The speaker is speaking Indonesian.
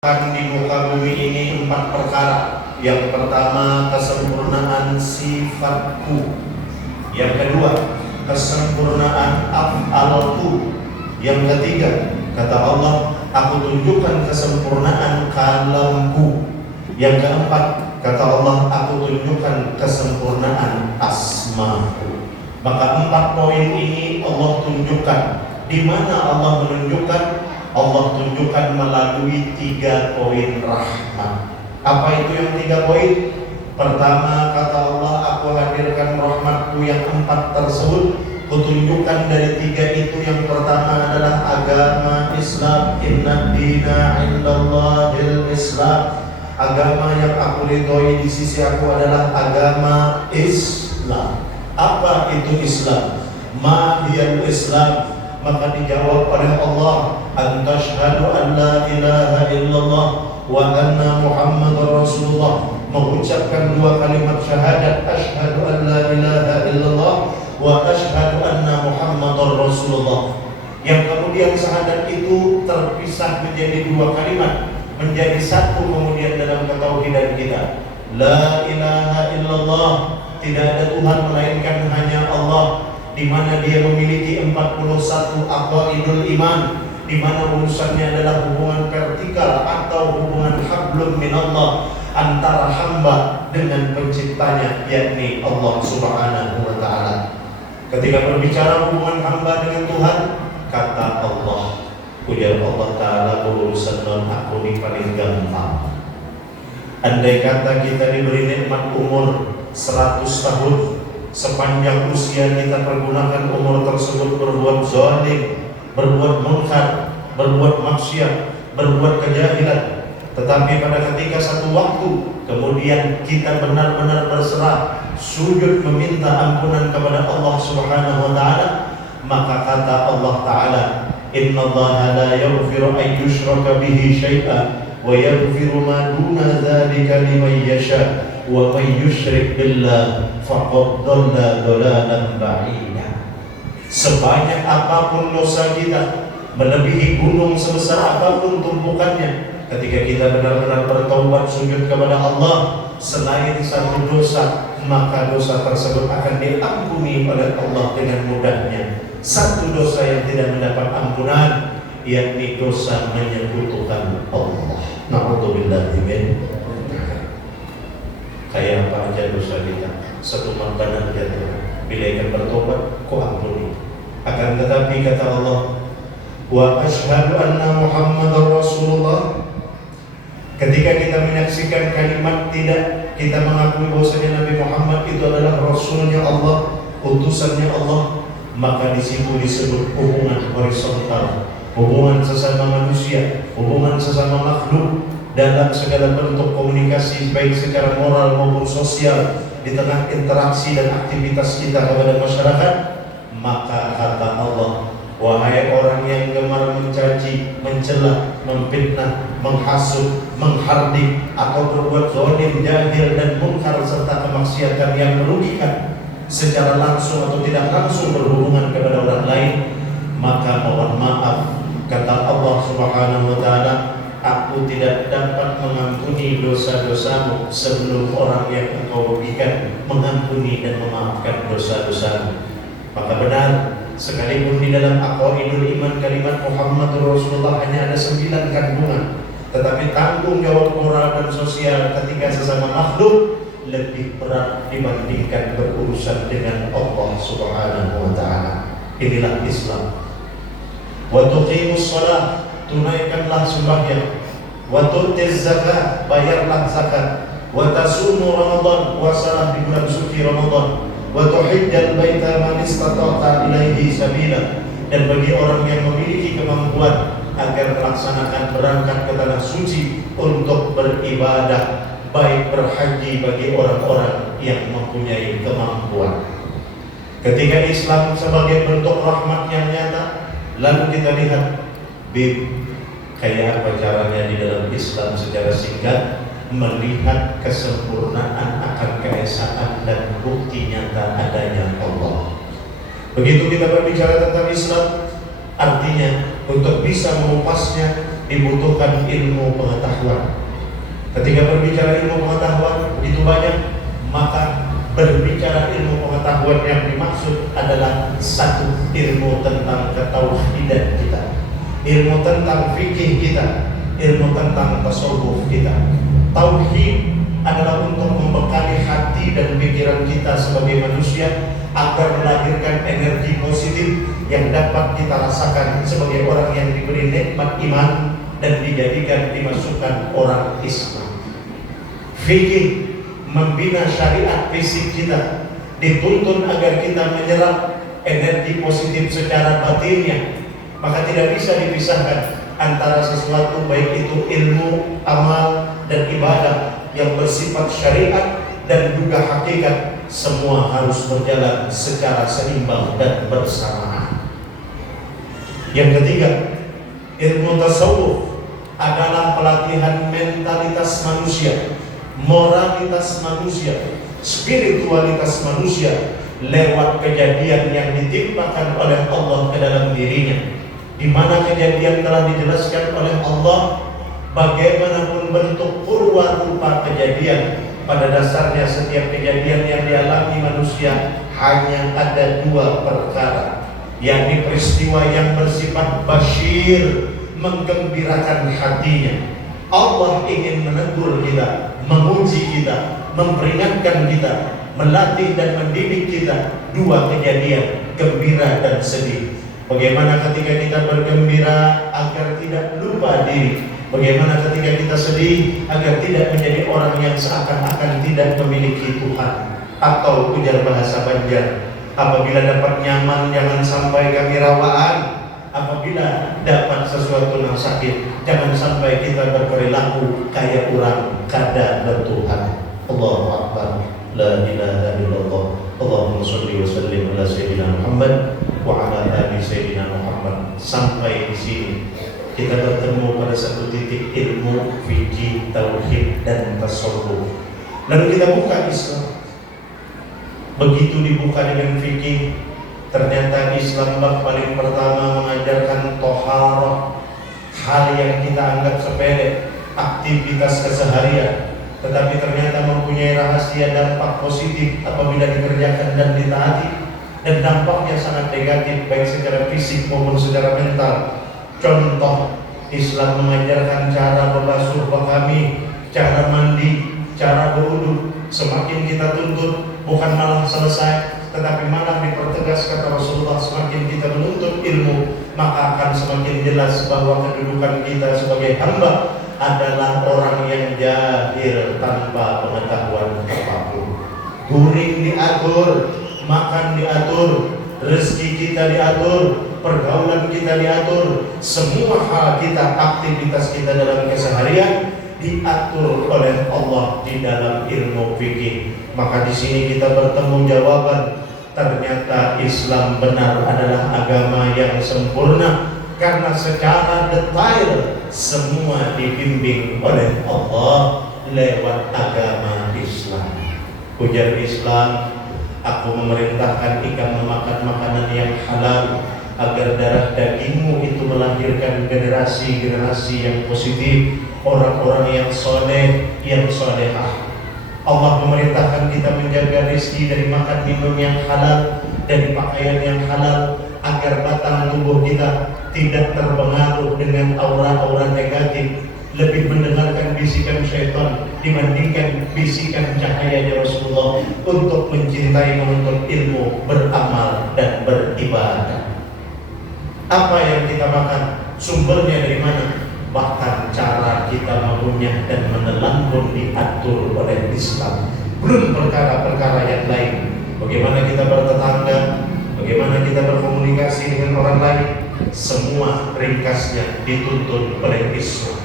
Di muka bumi ini 4 perkara. Yang pertama, kesempurnaan sifatku. Yang kedua, kesempurnaan af'alku. Yang ketiga, kata Allah, aku tunjukkan kesempurnaan kalamku. Yang keempat, kata Allah, aku tunjukkan kesempurnaan asmaku. Maka 4 poin ini Allah tunjukkan. Di mana Allah menunjukkan? Allah tunjukkan melalui 3 poin rahmat. Apa itu yang 3 poin? Pertama, kata Allah, aku hadirkan rahmatku yang 4 tersebut. Kutunjukkan dari 3 itu. Yang pertama adalah agama Islam. Inna dina indallahil Islam. Agama yang aku ridhoi di sisi aku adalah agama Islam. Apa itu Islam? Ma hiyal Islam? Maka dijawab oleh Allah, antashhadu an la ilaha illallah wa anna Muhammadar Rasulullah. Mengucapkan 2 kalimat syahadat, asyhadu an la ilaha illallah wa asyhadu anna Muhammadar Rasulullah. Yang kemudian syahadat itu terpisah menjadi 2 kalimat, menjadi 1 kemudian dalam ketauhidan kita. La ilaha illallah, tidak ada Tuhan melainkan hanya Allah, di mana dia memiliki 41 aqaidul iman, di mana urusannya adalah hubungan vertikal atau hubungan hablum minallah antara hamba dengan penciptanya, yakni Allah Subhanahu wa taala. Ketika berbicara hubungan hamba dengan Tuhan, kata Allah, ujar Allah taala, urusan non aku ini paling gampang. Andai kata kita diberi nikmat umur 100 tahun, sepanjang usia kita pergunakan umur tersebut berbuat zalim, berbuat munkar, berbuat maksiat, berbuat kejahilan. Tetapi pada ketika satu waktu kemudian kita benar-benar berserah, sujud meminta ampunan kepada Allah Subhanahu wa taala, maka kata Allah taala, innallaha la yaghfiru an yushraka bihi syai'an wa yaghfiru ma duna dzalika liman yasha wa may yusyrik billah faqad dhalla dhalalan ba'ida. Sebanyak apapun dosa kita, melebihi gunung sebesar apapun tumpukannya, ketika kita benar-benar bertaubat sujud kepada Allah, selain 1 dosa, maka dosa tersebut akan diampuni oleh Allah dengan mudahnya. 1 dosa yang tidak mendapat ampunan, yakni dosa menyekutukan Allah. Na'udzubillahi min. Kayak apa aja dosa kita, 1 makanan jatuh, bila ikan bertobat, kau ampuni. Akan tetapi kata Allah, wa asyhadu anna Muhammadar Rasulullah, ketika kita menyaksikan kalimat tidak, kita mengakui bahwasanya Nabi Muhammad itu adalah Rasulnya Allah, utusannya Allah, maka di situ disebut hubungan horizontal, hubungan sesama manusia, hubungan sesama makhluk dalam segala bentuk komunikasi, baik secara moral maupun sosial, di tengah interaksi dan aktivitas kita kepada masyarakat. Maka kata Allah, wahai orang yang gemar mencaci, mencela, memfitnah, menghasut, menghardik, atau berbuat zalim, jahil dan munkar serta kemaksiatan yang merugikan secara langsung atau tidak langsung berhubungan kepada orang lain, maka mohon maaf, kata Allah Subhanahu wa taala, aku tidak dapat mengampuni dosa-dosamu sebelum orang yang engkau rugikan mengampuni dan memaafkan dosa-dosamu. Maka benar, sekalipun di dalam aqaidul iman kalimat Muhammadur Rasulullah hanya ada 9 kandungan, tetapi tanggung jawab moral dan sosial ketika sesama makhluk lebih berat dibandingkan berurusan dengan Allah Subhanahu wa taala. Inilah Islam. Wa tuqimus shalah, tunaikanlah sembahyang. Wa tu'tiz zakat, bayarlah zakat. Wa tasumu Ramadan, puasalah di bulan suci Ramadan. Wa tuhijjal baita man istata'ta ilaihi sabila, dan bagi orang yang memiliki kemampuan agar melaksanakan berangkat ke tanah suci untuk beribadah, baik berhaji bagi orang-orang yang mempunyai kemampuan. Ketika Islam sebagai bentuk rahmat yang nyata, lalu kita lihat kayak apa caranya di dalam Islam secara singkat melihat kesempurnaan akan keesaan dan bukti nyata adanya Allah. Begitu kita berbicara tentang Islam, artinya untuk bisa mengupasnya dibutuhkan ilmu pengetahuan. Ketika berbicara ilmu pengetahuan begitu banyak, maka berbicara ilmu pengetahuan yang dimaksud adalah satu, ilmu tentang ketauhidan kita, ilmu tentang fikih kita, ilmu tentang tasawuf kita. Tauhid adalah untuk membekali hati dan pikiran kita sebagai manusia agar melahirkan energi positif yang dapat kita rasakan sebagai orang yang diberi nikmat iman dan dijadikan dimasukkan orang Islam. Fikih membina syariat fisik kita, dituntun agar kita menyerap energi positif secara batinnya. Maka tidak bisa dipisahkan antara sesuatu, baik itu ilmu, amal, dan ibadah yang bersifat syariat dan juga hakikat. Semua harus berjalan secara seimbang dan bersamaan. Yang ketiga, ilmu tasawuf adalah pelatihan mentalitas manusia, moralitas manusia, spiritualitas manusia lewat kejadian yang ditimpakan oleh Allah ke dalam dirinya, di mana kejadian telah dijelaskan oleh Allah. Bagaimanapun bentuk purwa rupa kejadian, pada dasarnya setiap kejadian yang dialami manusia hanya ada dua perkara, yakni peristiwa yang bersifat basyir, menggembirakan hatinya. Allah ingin menegur kita, menguji kita, memperingatkan kita, melatih dan mendidik kita. Dua kejadian, gembira dan sedih. Bagaimana ketika kita bergembira agar tidak lupa diri, bagaimana ketika kita sedih agar tidak menjadi orang yang seakan-akan tidak memiliki Tuhan. Atau ujar bahasa Banjar, apabila dapat nyaman jangan sampai kami rawaan, apabila dapat sesuatu yang sakit jangan sampai kita berperilaku kayak orang kada bertuhan. Allahu Akbar, la ilaha illallah. Allahumma sholli wa sallim ala sayyidina Muhammad wa ala ali sayyidina Muhammad. Sampai di sini kita bertemu pada satu titik ilmu fikih, tauhid, dan tasawuf. Lalu kita buka Islam. Begitu dibuka dengan fikih, ternyata Islam paling pertama mengajarkan toharah, hal yang kita anggap sepele, aktivitas keseharian, tetapi ternyata mempunyai rahasia dampak positif apabila dikerjakan dan ditaati, dan dampaknya sangat negatif baik secara fisik maupun secara mental. Contoh, Islam mengajarkan cara membasuh kami, cara mandi, cara berwudu. Semakin kita tuntut, bukan malah selesai, tetapi malah dipertegas, kata Rasulullah, semakin kita menuntut ilmu, maka akan semakin jelas bahwa kedudukan kita sebagai hamba adalah orang yang jahil tanpa pengetahuan apapun. Guring diatur, makan diatur, rezeki kita diatur, pergaulan kita diatur, semua hal kita, aktivitas kita dalam keseharian diatur oleh Allah di dalam ilmu fikih. Maka di sini kita bertemu jawaban, ternyata Islam benar adalah agama yang sempurna karena secara detail semua dibimbing oleh Allah lewat agama Islam. Ujar Islam, aku memerintahkan ikan memakan makanan yang halal agar darah dagingmu itu melahirkan generasi-generasi yang positif, orang-orang yang soleh, yang solehah. Allah memerintahkan kita menjaga rezeki dari makan minum yang halal, dari pakaian yang halal, agar batang tubuh kita tidak terpengaruh dengan aura-aura negatif, lebih mendengarkan bisikan syaitan dibandingkan bisikan cahayanya Rasulullah, untuk mencintai, menuntut ilmu, beramal dan beribadah. Apa yang kita makan, sumbernya dari mana? Bahkan cara kita mengunyah dan menelan pun diatur oleh Islam. Belum perkara-perkara yang lain, bagaimana kita bertetangga, bagaimana kita berkomunikasi dengan orang lain, semua ringkasnya dituntun oleh Islam.